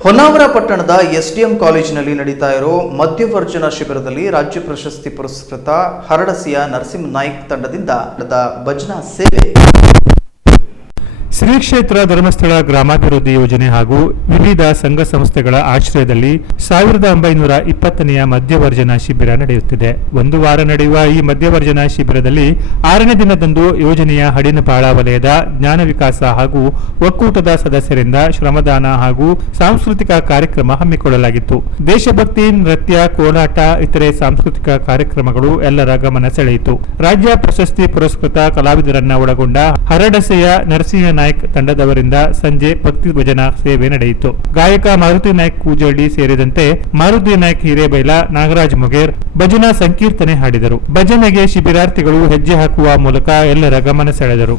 ಹೊನ್ನಾವರ ಪಟ್ಟಣದ ಎಸ್ಡಿಎಂ ಕಾಲೇಜಿನಲ್ಲಿ ನಡೀತಾ ಇರೋ ಮಧ್ಯವರ್ಜನ ಶಿಬಿರದಲ್ಲಿ ರಾಜ್ಯ ಪ್ರಶಸ್ತಿ ಪುರಸ್ಕೃತ ಹರಡಸಿಯ ನರಸಿಂಹ ನಾಯ್ಕ್ ತಂಡದಿಂದ ನಡೆದ ಭಜನಾ ಸೇವೆ. ಶ್ರೀ ಕ್ಷೇತ್ರ ಧರ್ಮಸ್ಥಳ ಗ್ರಾಮಾಭಿವೃದ್ಧಿ ಯೋಜನೆ ಹಾಗೂ ವಿವಿಧ ಸಂಘ ಸಂಸ್ಥೆಗಳ ಆಶ್ರಯದಲ್ಲಿ ಸಾವಿರದ ಒಂಬೈನೂರ ಇಪ್ಪತ್ತನೆಯ ಮಧ್ಯವರ್ಜನ ಶಿಬಿರ ನಡೆಯುತ್ತಿದೆ. ಒಂದು ವಾರ ನಡೆಯುವ ಈ ಮಧ್ಯವರ್ಜನ ಶಿಬಿರದಲ್ಲಿ ಆರನೇ ದಿನದಂದು ಯೋಜನೆಯ ಹಡಿನಪಾಳ ವಲಯದ ಜ್ಞಾನ ವಿಕಾಸ ಹಾಗೂ ಒಕ್ಕೂಟದ ಸದಸ್ಯರಿಂದ ಶ್ರಮದಾನ ಹಾಗೂ ಸಾಂಸ್ಕೃತಿಕ ಕಾರ್ಯಕ್ರಮ ಹಮ್ಮಿಕೊಳ್ಳಲಾಗಿತ್ತು. ದೇಶಭಕ್ತಿ, ನೃತ್ಯ, ಕೋಲಾಟ, ಇತರೆ ಸಾಂಸ್ಕೃತಿಕ ಕಾರ್ಯಕ್ರಮಗಳು ಎಲ್ಲರ ಗಮನ ಸೆಳೆಯಿತು. ರಾಜ್ಯ ಪ್ರಶಸ್ತಿ ಪುರಸ್ಕೃತ ಕಲಾವಿದರನ್ನ ಒಳಗೊಂಡ ಹರಡಸೆಯ ನರಸಿಂಹ ನಾಯ್ಕ್ ತಂಡದವರಿಂದ ಸಂಜೆ ಭಕ್ತಿ ಭಜನಾ ಸೇವೆ ನಡೆಯಿತು. ಗಾಯಕ ಮಾರುತಿ ನಾಯಕ್ ಕೂಜಳ್ಳಿ ಸೇರಿದಂತೆ ಮಾರುತಿ ನಾಯಕ್ ಹಿರೇಬೈಲ, ನಾಗರಾಜ್ ಮೊಗೇರ್ ಭಜನಾ ಸಂಕೀರ್ತನೆ ಹಾಡಿದರು. ಭಜನೆಗೆ ಶಿಬಿರಾರ್ಥಿಗಳು ಹೆಜ್ಜೆ ಹಾಕುವ ಮೂಲಕ ಎಲ್ಲರ ಗಮನ ಸೆಳೆದರು.